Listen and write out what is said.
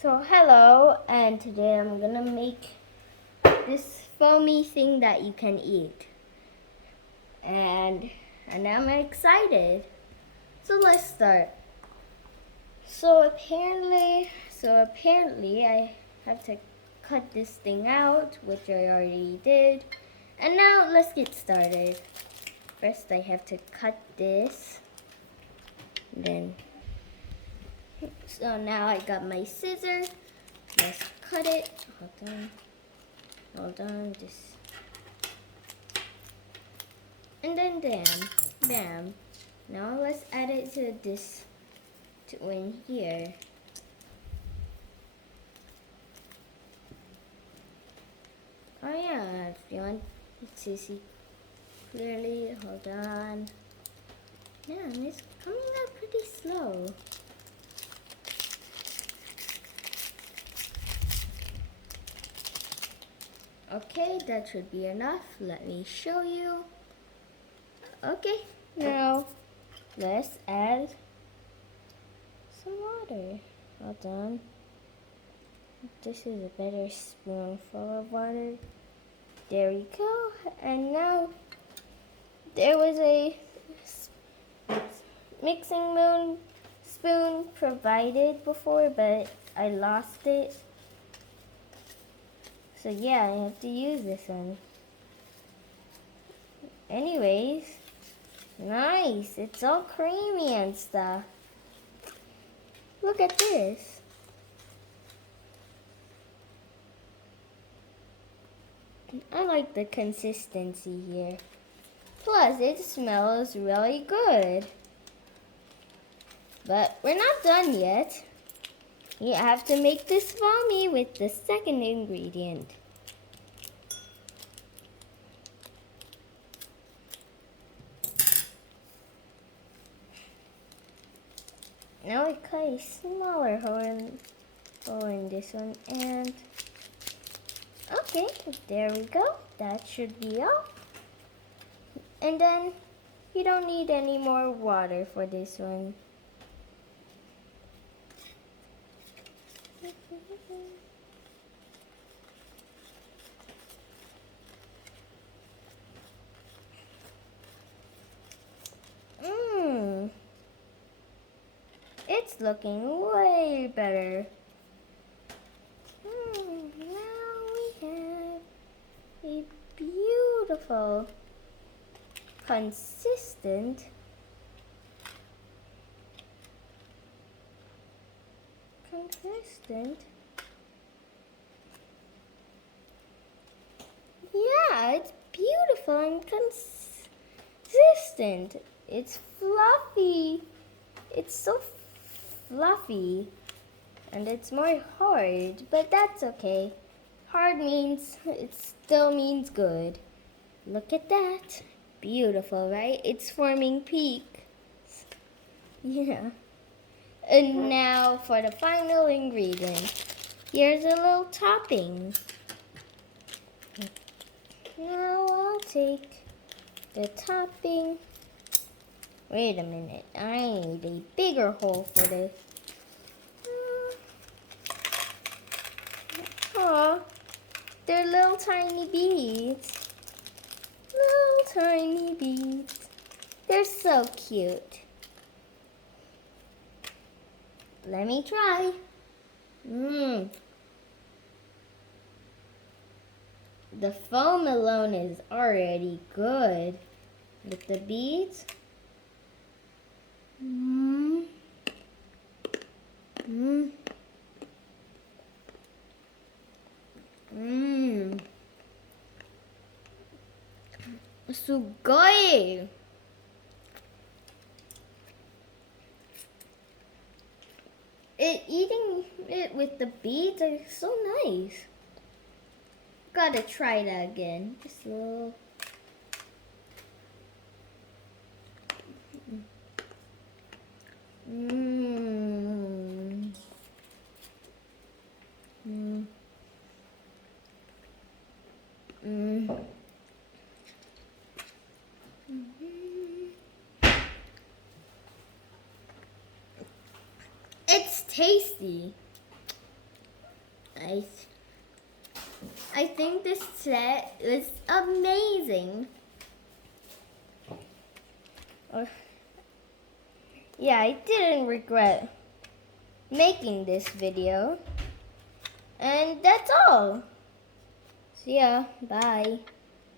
So hello, and today I'm gonna make this foamy thing that you can eat. And I'm excited. So let's start. So apparently I have to cut this thing out, which I already did. And now let's get started. First I have to cut this. Then so now I got my scissors. Let's cut it. Hold on, just and then bam. Now let's add it to this, to in here. Oh yeah, if you want to see clearly, hold on. Yeah, it's coming out pretty slow. Okay, that should be enough. Let me show you. Okay, now let's add some water. Hold on. This is a better spoonful of water. There we go. And now there was a mixing spoon provided before, but I lost it. So yeah, I have to use this one. Anyways, nice. It's all creamy and stuff. Look at this. I like the consistency here. Plus, it smells really good. But we're not done yet. You have to make this foamy with the second ingredient. Now I cut a smaller hole in this one, and okay, there we go. That should be all. And then you don't need any more water for this one. It's looking way better. Now we have a beautiful, consistent yeah, it's beautiful and consistent. It's fluffy. It's so fluffy, and it's more hard, but that's okay. Hard means it still means good. Look at that. Beautiful, right? It's forming peaks. Yeah. And now for the final ingredient. Here's a little topping. Now I'll take the topping. Wait a minute. I need a bigger hole for this. Aw, they're little tiny beads. Little tiny beads. They're so cute. Let me try. The foam alone is already good. With the beads. Sugoi. Eating it with the beads are so nice. Gotta try that again. Just a little. It's tasty. I think this set is amazing. Yeah, I didn't regret making this video. And that's all. See ya. Bye.